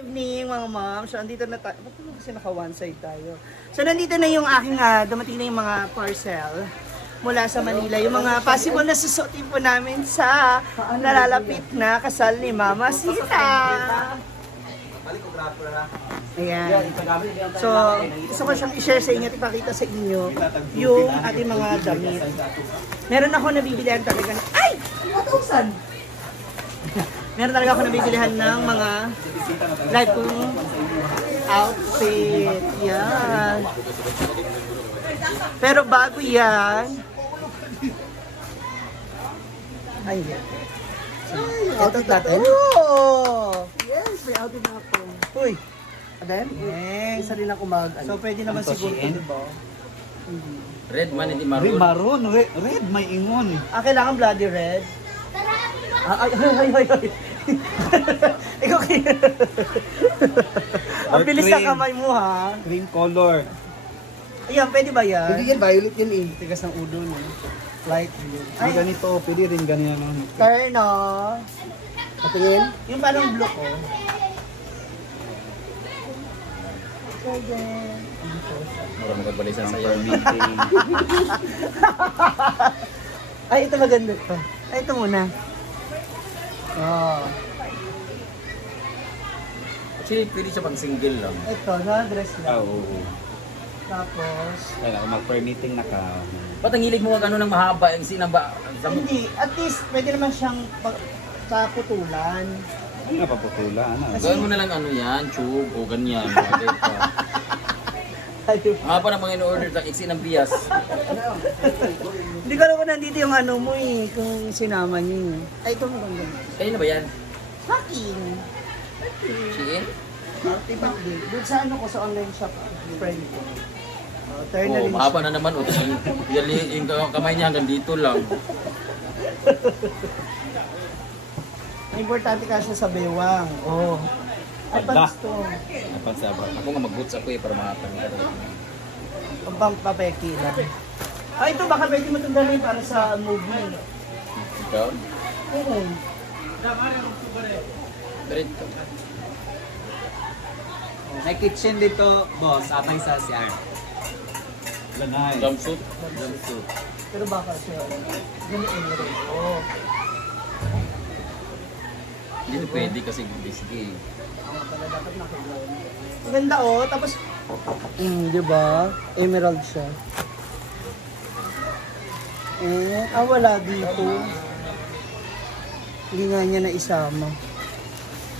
evening mga ma'am. So, andito na tayo. Ba't naman kasi naka one side tayo? So, nandito na yung aking, dumating na yung mga parcel mula sa Manila. Yung mga possible na susuotin po namin sa nalalapit na kasal ni Mama Sita. Ayan. So, gusto ko siyang i-share sa inyo at ipakita sa inyo yung ating mga damit. Meron ako nabibilihan talaga. Ay! 1,000! Meron talaga ako nabibilihan ng mga live kong outfit. Yan. Pero bago yan, ay, outfit natin? Oh! Yes, may outfit na ako. Uy! Aden? Yes. Isa rin ako mag... So, pwede naman siguro ito, diba? Red man, hindi Red maroon. maroon, red may ingon. Kailangan bloody red. Ay. Ikaw kaya. Ang bilis ng kamay mo, ha? Green color. Ayan, pwede ba yan? Hindi yan, violet yan eh. Tigas ng udo niya. Light blue. Ay, ganito, pwede rin ganyan. Turn, no? Patingin? Yung parang blue ko. Pwede. Mura magkabalisan Ang sa'yo. permitting. Ay, ito maganda to. Ay, ito muna. Oh. Actually, pwede siya pang single lang. Ito, na-dress Ah, lang. oo. Tapos, Kaya mag-permitting na ka. Ba't ang hilig mo mag ano ng mahaba? Yung sinang ba? hindi. At least, pwede naman siyang sa putulan. Ano nga paputula, ano? Gawin mo na lang ano yan, tube o ganyan. Bagay pa. Mahaba na mga in-order ng iksi ng bias. Hindi ko alam kung nandito yung ano mo eh, kung sinama niyo. Ay, ito maganda. Kayo na ba yan? Fucking! Shein? Tipak din. Doon sa ano ko, sa online shop, friend ko. Turn na Oo, rin mahaba siya. na naman. Yung kamay niya hanggang dito lang. Importante ka siya sa bewang. Oh. Ay, Aba. pants to. Napansaba. Ako nga mag-boots ako eh para makatang. Ang pampapeki lang. Ay, ito baka pwede mo itong dalhin para sa movie. Ikaw? Oo. Diretso. May kitchen dito, boss, atay sa CR. Lanay. Jumpsuit? Pero baka siya, ganito rin. Oo. Hindi pwede kasi bisgi. Dapat nakagawa. Maganda oh, tapos, di ba? Emerald siya. Wala dito. Hindi nga niya na isama.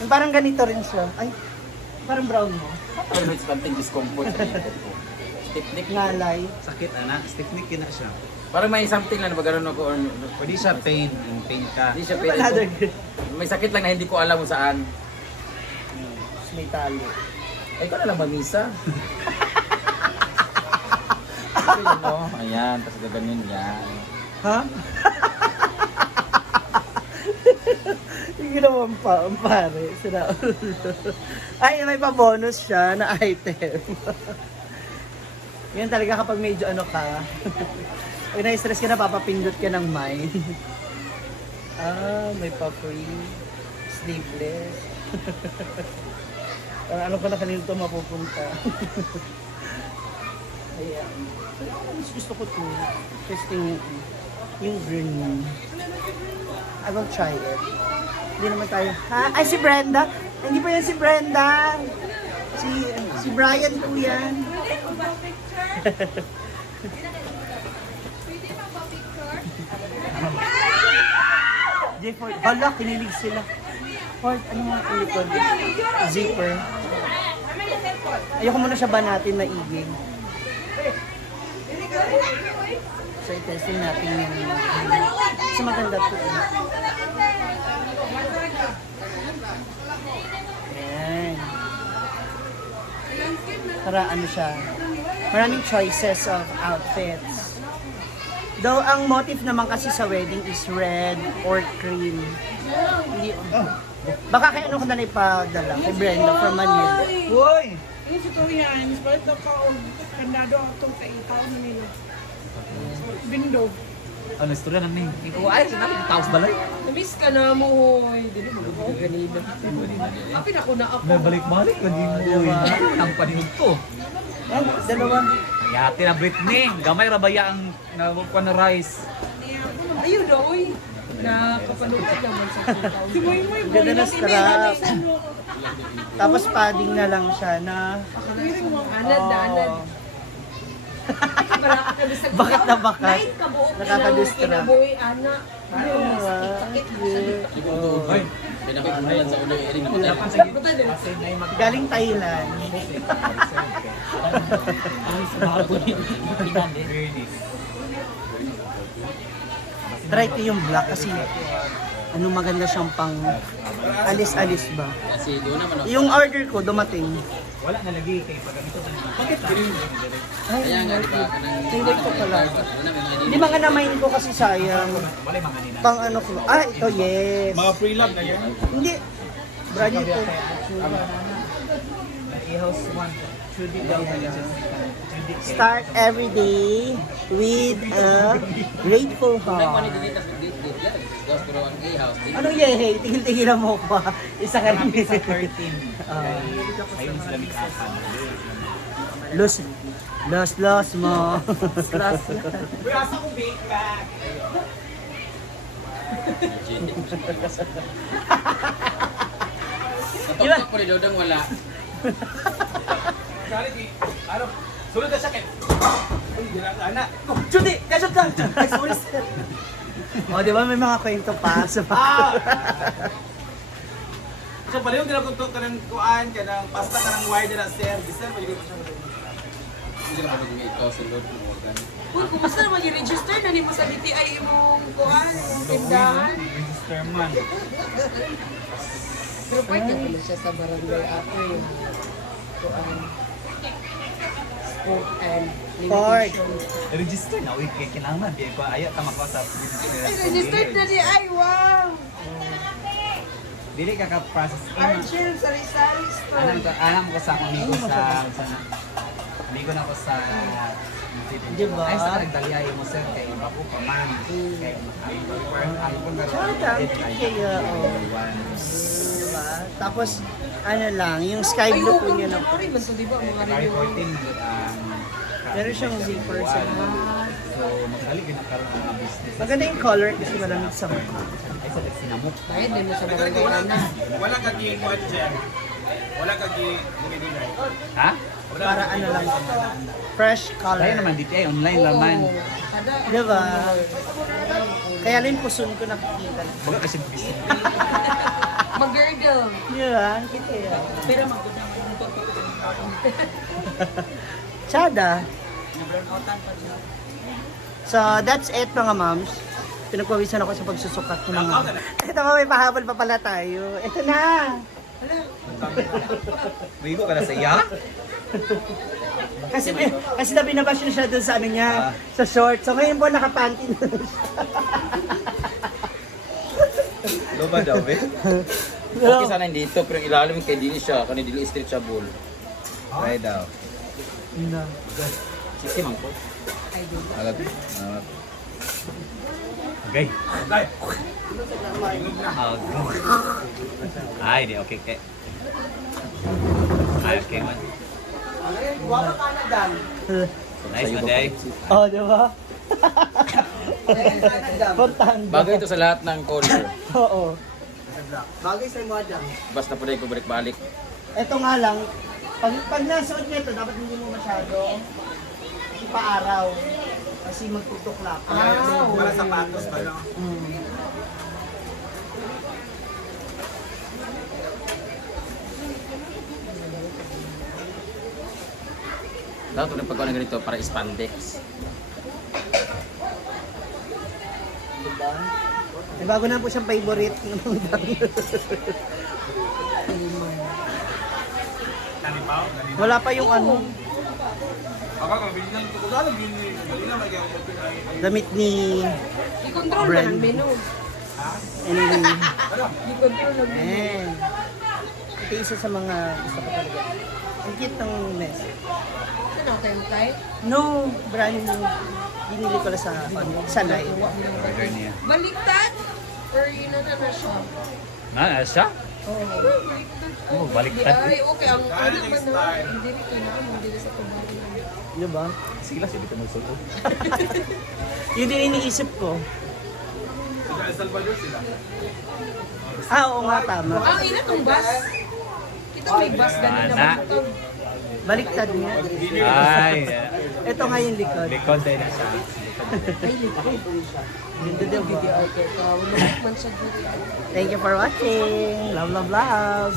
Yung parang ganito rin siya. Ay, parang brown mo. Pero may something discomfort sa likod ko. Stick-nick. Ngalay. Sakit, anak. Stick-nick na siya. Parang may something lang na pagkaroon ako or Pwede siya pain. Yung pain ka. hindi siya Ano ba another pwede. May sakit lang na hindi ko alam kung saan. May tali. Ay, ikaw na lang mamisa. Ayun, no? Ayan, tapos gaganyan yan. Ha? Hindi naman pa, pare. Sira ulo. Ay, may pa-bonus siya na item. Yan talaga kapag medyo ano ka. Pag na-stress ka na, papapindot ka ng mind. May pa-free. Sleeveless. Ano ka na kanino ito mapupunta. Ayan. Mas gusto ko ito. Testing yung green. I will try it. Hindi naman tayo. Ha? Ay, si Brenda. Hindi pa yan si Brenda. Si Brian po yan. J-Ford. Hala, kinilig sila. Ford, ano nga ang likod? Zipper. Ayoko muna siya banatin maiging. So, i-testing natin yung... Kasi maganda po. Ayan. Para ano siya. Maraming choices of outfits. Though, ang motif naman kasi sa wedding is red or cream. Hindi... Baka kaya ano ko na ipadala kay Brenda from Manila. Uy! Ini si Korean, sebab tak kau kandado atong sa itaw na nila. Bindog. Ano, istorya na ni. Ikaw ay, sinabi, taos balay. Namiss ka na mo, hoy. Dili mo ko ganina. Apin ako na ako. Balik-balik, lagi mo. Ano ang paninog to? Yan, dalawa. Yati na Britney. Gamay rabaya ang nabukuan na rice. Ayun daw, hoy. Nakapalugad naman sa 2,000. Si Moy Moy, Ganda na strap. Tapos padding na lang siya na... Anad na anad. Bakat na bakat. Night ka buok Nakakadistract. kinabuhi, ana. Ay, Galing Thailand. Try ko yung black kasi ano maganda siyang pang alis-alis ba. Yung order ko dumating. wala na lagi kay pag ganito na. Ay, hindi ko pala. Hindi mga namain ko kasi sayang. Wala yung mga nina. Pang ano ko. Ah, ito yes. Mga free love na yan. Hindi. Brand new to. I-house one. Should be daw na Start every day with a grateful heart. Anong yehe? Tigil-tigilan mo pa. Isa ka rin. Sa 13. Ayun sila mixasan. Los mo. Asa ko bake back. Diba? Wala. Ano? Sulod na siya kay. Ay, ginagana. Judy! Kasot lang! Ay, sorry sir. O, di ba may mga kwento pa sa So, pala yung ginaguntok ka ng kuan, ka ng pasta, ka ng wire na sir. Sir, pwede ko siya. Hindi na mag ikaw sa loob ng organ. Uy, kumusta naman i-register na ni mo sa DTI imong kuhan, tindahan? Register man. Pero pwede pala siya sa barangay ako yung kuhan. Sport and Court. limitation. Register na. Uy, kailangan. Di ko ayaw ka makuha sa Ay, registered na di ay, wow! Dili ka ka-process in. Archel, sari-sari store. Alam ko sa amigo sa amigo na ko sa Diba? ay sa nagdaliay mo sir kay iba ko pa man kay ang ko na Tsaka, kaya, diba? Tapos, ano lang, yung sky Ay, blue po open niya na na. po rin. Basta di ba, mga February review. 14 Meron siyang zipper sa so magali ginakaroon ng mga business Maganda yung color kasi malamig sa mukha. ay sa sinamok Ay, di mo sa barangay na. Wala kagi kuan, sir. Wala kagi dinay. ha Para ano lang, fresh color. kaya naman dito ay online naman Kada, Diba? Kaya rin puson ko nakikita. baga kasi business mag-girdle. Diba? Kita yan. Pero magkudang Tsada. So, that's it mga moms. Pinagpawisan ako sa pagsusukat ko ng Ito pa, may pahabol pa pala tayo. Ito na! may ibo ka na sa iya Kasi na binabash na siya dun sa ano niya, sa short. So ngayon po nakapanty na siya. loba daw eh So, sana dito pero ilalim kay dili siya kani dili stretchable ay daw sige man ko alat okay ay di okay okay ay okay man Wala ka na dan. nice na day Oh, di ba? Puntahan. Bagay ito sa lahat ng color. Oo. Bagay sa mga dam. Basta pa ko balik-balik. Ito nga lang, pag nasuot niya ito, dapat hindi mo masyado ipaaraw. Kasi magtutuklap. Wala sapatos pa, no? Dapat ito pagkawa ng ganito para spandex. Diba? May bago na po siyang favorite ng mga dam. Tanipaw? Wala pa yung ano, Baka kabilin na ito. Kung alam yun, hindi na may damit ni I-control mo Brand. ng menu. anyway. I-control ng menu. Eh. Ito isa sa mga gusto ko talaga. Ang cute ng mess. Ano tayo tayo? No, brand new. Binili ko lang sa live. Order niya. Baliktad? Or inana na siya? Siya? Oo. Baliktad. Oo, Di baliktad. ay, okay. Ang Kaya ano yung man style. na, hindi rin na, hindi rin sa tumahan. Di ba? Sige lang, sige ka magsuko. Yun din iniisip ko. Sa El Salvador sila. Oo nga, tama. Ang ina tong bus. Kita may bus ganun na Ana. baliktad. Baliktad nga. Ay, Ito nga yung likod. likod din na siya. Ay, likod. Ganda daw ba? Okay, wala man siya dito. Thank you for watching. Love, love, love.